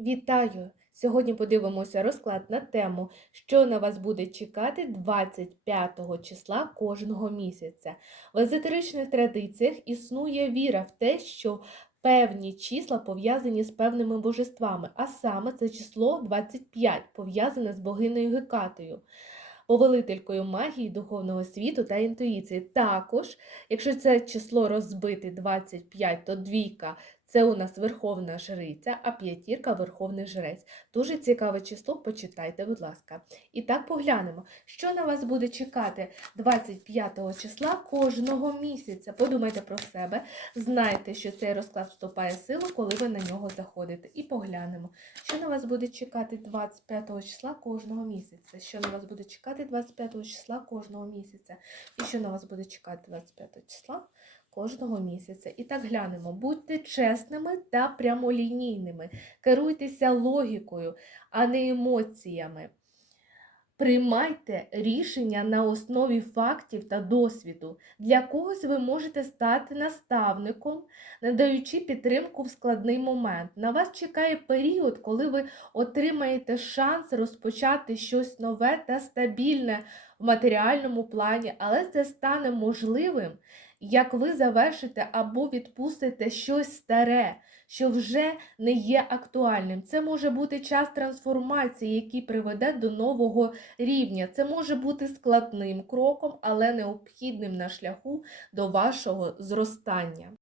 Вітаю! Сьогодні подивимося розклад на тему, що на вас буде чекати 25 числа кожного місяця. В езотеричних традиціях існує віра в те, що певні числа пов'язані з певними божествами, а саме це число 25 пов'язане з богинею Гекатою. Повелителькою магії, духовного світу та інтуїції. Також, якщо це число розбити 25, то двійка це у нас верховна жриця, а п'ятірка верховний жрець. Дуже цікаве число, почитайте, будь ласка. І так поглянемо, що на вас буде чекати 25 числа кожного місяця. Подумайте про себе, знайте, що цей розклад вступає в силу, коли ви на нього заходите. І поглянемо, що на вас буде чекати 25 числа кожного місяця. Що на вас буде чекати 25 числа кожного місяця. І що на вас буде чекати 25 числа кожного місяця. І так глянемо. Будьте чесними та прямолінійними. Керуйтеся логікою, а не емоціями. Приймайте рішення на основі фактів та досвіду. Для когось ви можете стати наставником, надаючи підтримку в складний момент. На вас чекає період, коли ви отримаєте шанс розпочати щось нове та стабільне в матеріальному плані, але це стане можливим, як ви завершите або відпустите щось старе, що вже не є актуальним. Це може бути час трансформації, який приведе до нового рівня. Це може бути складним кроком, але необхідним на шляху до вашого зростання.